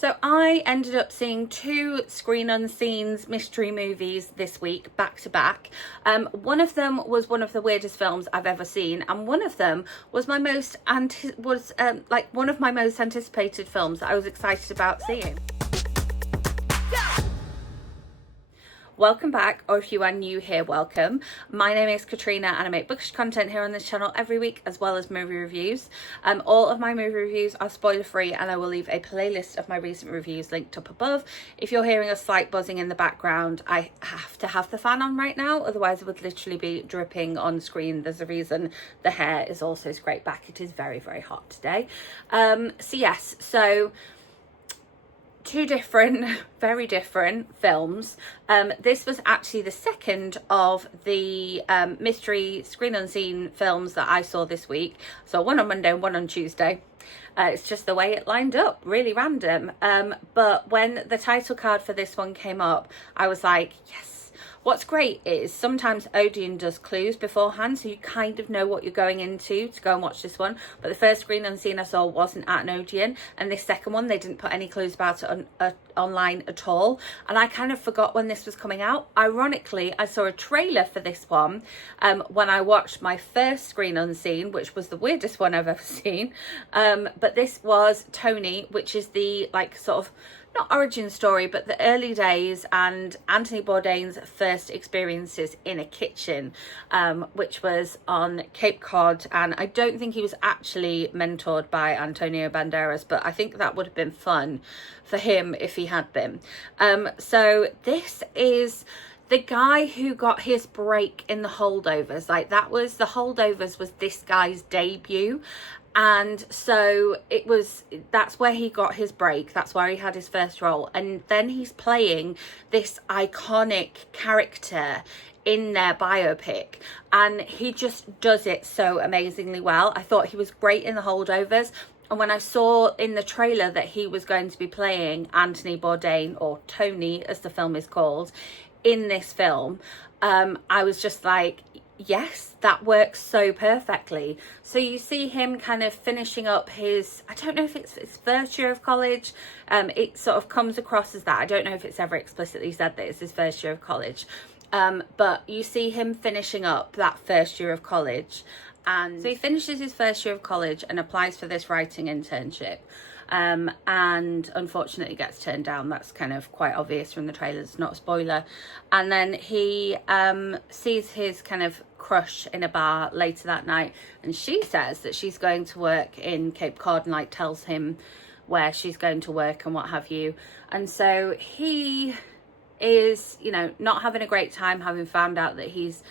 So I ended up seeing two Screen Unseens mystery movies this week, back to back. One of them was one of the weirdest films I've ever seen, and one of them was one of my most anticipated films that I was excited about seeing. Welcome back, or if you are new here, welcome. My name is Katrina and I make bookish content here on this channel every week, as well as movie reviews. All of my movie reviews are spoiler free, and I will leave a playlist of my recent reviews linked up above. If you're hearing a slight buzzing in the background, I have to have the fan on right now, otherwise it would literally be dripping on screen. There's a reason the hair is also scraped back. It is very, very hot today. So two different, very different films. This was actually the second of the mystery Screen Unseen films that I saw this week. So one on Monday and one on Tuesday. It's just the way it lined up, really random. But when the title card for this one came up, I was like, yes. What's great is sometimes Odeon does clues beforehand, so you kind of know what you're going into to go and watch this one. But the first Screen Unseen I saw wasn't at an Odeon, and this second one, they didn't put any clues about it online at all. And I kind of forgot when this was coming out. Ironically, I saw a trailer for this one when I watched my first Screen Unseen, which was the weirdest one I've ever seen. But this was Tony, which is the sort of not origin story, but the early days and Anthony Bourdain's first experiences in a kitchen, which was on Cape Cod. And I don't think he was actually mentored by Antonio Banderas, but I think that would have been fun for him if he had been. So this is the guy who got his break in The Holdovers. The Holdovers was this guy's debut. And so that's where he got his break. That's where he had his first role. And then he's playing this iconic character in their biopic. And he just does it so amazingly well. I thought he was great in The Holdovers. And when I saw in the trailer that he was going to be playing Anthony Bourdain, or Tony as the film is called, in this film, I was just like, yes, that works so perfectly. So you see him kind of finishing up his, I don't know if it's his first year of college. It sort of comes across as that. I don't know if it's ever explicitly said that it's his first year of college. But you see him finishing up that first year of college. And so he finishes his first year of college and applies for this writing internship. And unfortunately gets turned down. That's kind of quite obvious from the trailers, not a spoiler. And then he sees his kind of crush in a bar later that night, and she says that she's going to work in Cape Cod, and tells him where she's going to work and what have you. And so he is, not having a great time, having found out that he's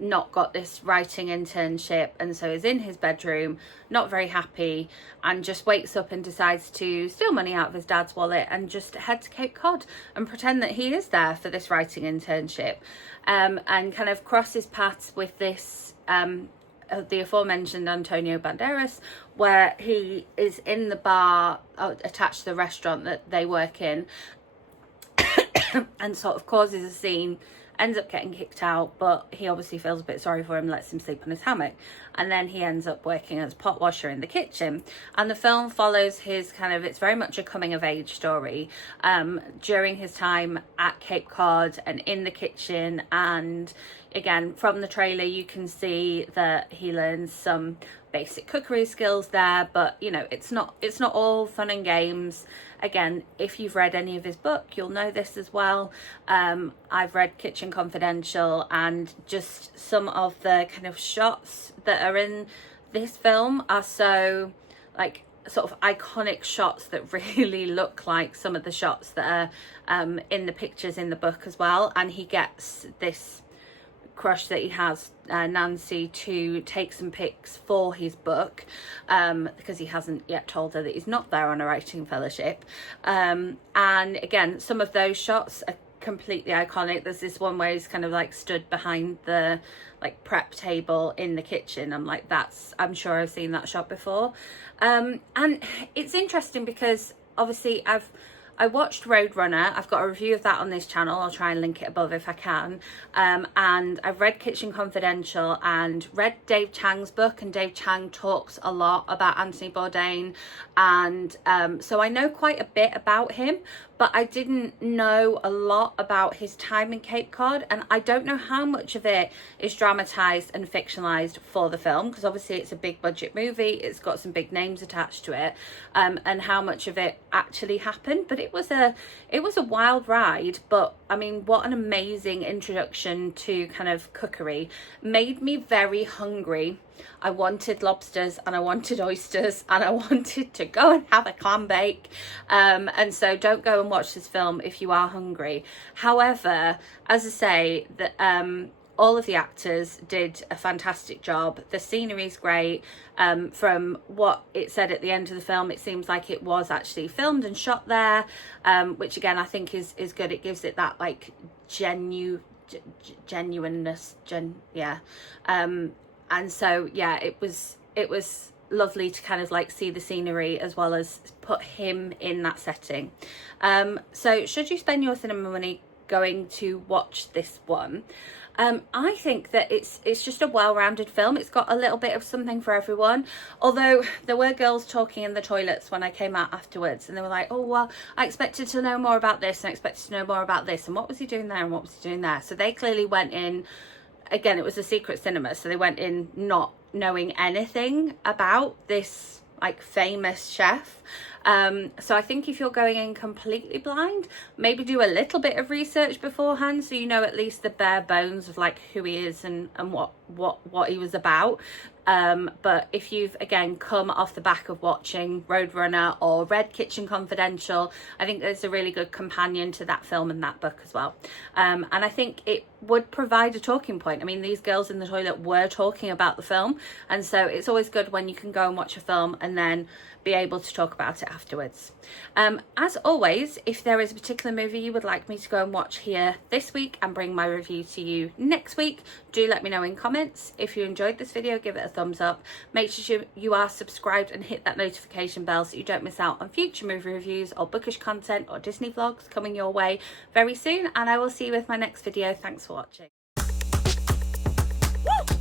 not got this writing internship, and so is in his bedroom, not very happy, and just wakes up and decides to steal money out of his dad's wallet and just head to Cape Cod and pretend that he is there for this writing internship, and kind of crosses paths with this the aforementioned Antonio Banderas, where he is in the bar attached to the restaurant that they work in and sort of causes a scene. Ends up getting kicked out, but he obviously feels a bit sorry for him, lets him sleep on his hammock, and then he ends up working as pot washer in the kitchen. And the film follows his it's very much a coming of age story during his time at Cape Cod and in the kitchen. And again, from the trailer you can see that he learns some basic cookery skills there, but it's not all fun and games. Again, if you've read any of his book, you'll know this as well. I've read Kitchen Confidential, and just some of the kind of shots that are in this film are so sort of iconic shots that really look like some of the shots that are in the pictures in the book as well. And he gets this crush that he has, Nancy, to take some pics for his book, because he hasn't yet told her that he's not there on a writing fellowship. And again, some of those shots are completely iconic. There's this one where he's kind of stood behind the prep table in the kitchen. I'm sure I've seen that shot before. And it's interesting because obviously I watched Roadrunner. I've got a review of that on this channel. I'll try and link it above if I can. And I've read Kitchen Confidential and read Dave Chang's book, and Dave Chang talks a lot about Anthony Bourdain, and so I know quite a bit about him, but I didn't know a lot about his time in Cape Cod, and I don't know how much of it is dramatised and fictionalised for the film, because obviously it's a big budget movie, it's got some big names attached to it, and how much of it actually happened. But it was a wild ride. But I mean, what an amazing introduction to kind of cookery. Made me very hungry. I wanted lobsters and I wanted oysters and I wanted to go and have a clam bake. And so don't go and watch this film if you are hungry. However, as I say, all of the actors did a fantastic job. The scenery is great. From what it said at the end of the film, it seems like it was actually filmed and shot there, which again I think is good. It gives it that like genuineness. And so yeah, it was lovely to kind of like see the scenery as well as put him in that setting. So should you spend your cinema money going to watch this one? I think that it's just a well-rounded film. It's got a little bit of something for everyone, although there were girls talking in the toilets when I came out afterwards, and they were like, oh well, I expected to know more about this and I expected to know more about this, and what was he doing there and what was he doing there. So they clearly went in, again, it was a secret cinema, so they went in not knowing anything about this like famous chef. So I think if you're going in completely blind, maybe do a little bit of research beforehand, so you know at least the bare bones of like who he is and what he was about. But if you've again come off the back of watching Roadrunner or read Kitchen Confidential, I think there's a really good companion to that film and that book as well. And I think it would provide a talking point. I mean, these girls in the toilet were talking about the film, and so it's always good when you can go and watch a film and then be able to talk about it afterwards. As always, if there is a particular movie you would like me to go and watch here this week and bring my review to you next week, do let me know in comments. If you enjoyed this video, give it a thumbs up. Make sure you are subscribed and hit that notification bell so you don't miss out on future movie reviews or bookish content or Disney vlogs coming your way very soon, and I will see you with my next video. Thanks for watching. Woo!